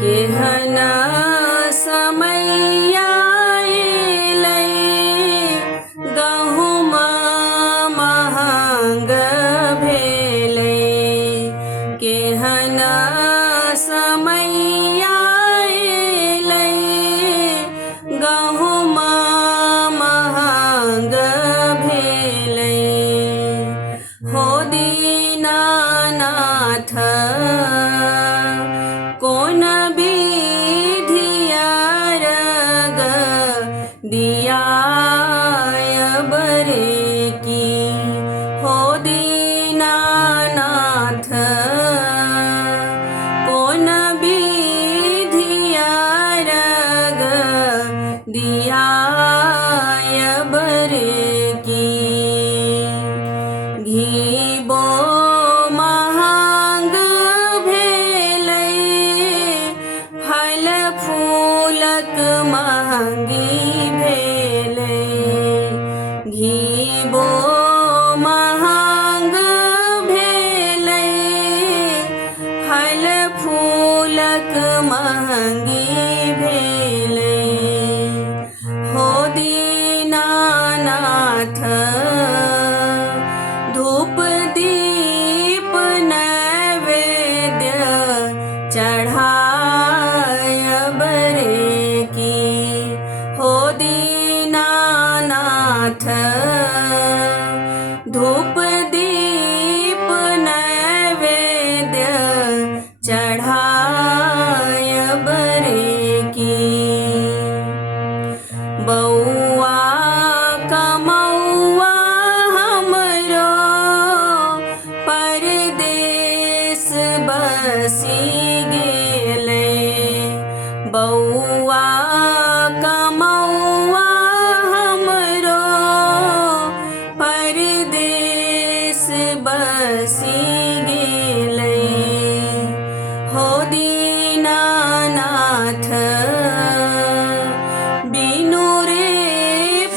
केहना समैया अएलै, गहुमा महंग भेलै। केहना समैया अएलै, गहुमा महंग भेलै। हो दीनानाथ कोन विधिया रग दियायब रे की। हो दीनानाथ कोन विधिया रग दियायब रे की। घीबो महंग भेलै, फल फूलक महंगी भेलै। घीबो महंग भेलै, फल फूलक महंगी भेलै। हो दीनानाथ धूप दीप नैवेद्य चढ़ायब रे की। हो दीनानाथ धूप दीप नैवेद्य चढ़ायब रे की। बौआ कमौआ हमरो परदेस बसी गेलै। बौआ कमौआ हमरो परदेस बसी गेलै। हो दीनानाथ बिनु रे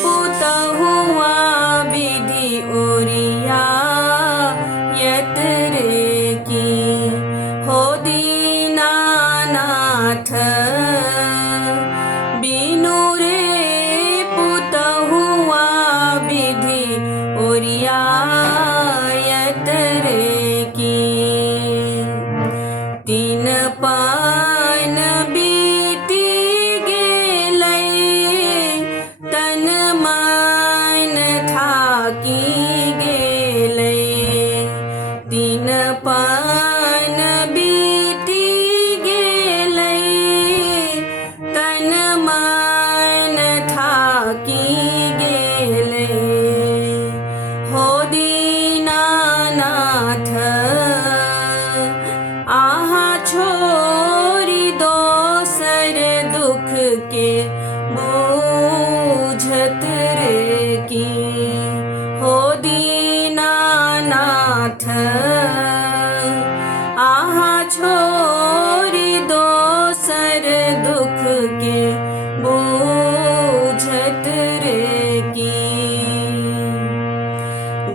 पुतहुआ विधि ओरियायत रे की। हो दीनानाथ बिनु रे पुतहुआ विधि ओरियायत रे की। तीन पान बीती गेलै, तन मन थाकी गेलै। तीन पान बीती गेलै, तन मन थाकी गेलै। हो दीनानाथ आहा छोरी दोसर दुख के बूझत रे की। हो दीनानाथ आहा छोरी दोसर दुख के बूझत रे की।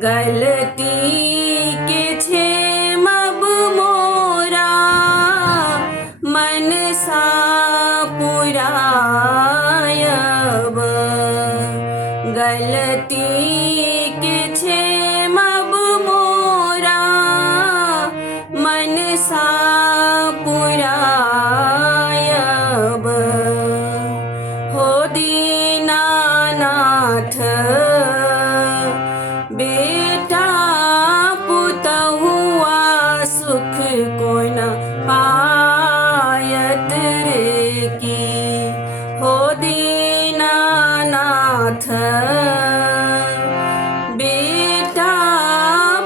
गलती के क्षेमब मोरा मनसा पुरायब। गलती के क्षेमब मोरा मनसा पुरायब। हो दीनानाथ बेटा पुतहुआ सुख कोन पायत रे की। हो दीनानाथ बेटा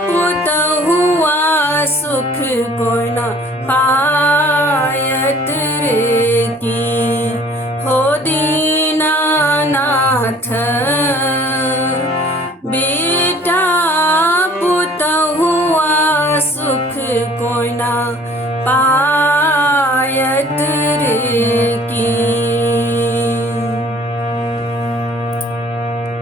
पुतहुआ सुख कोन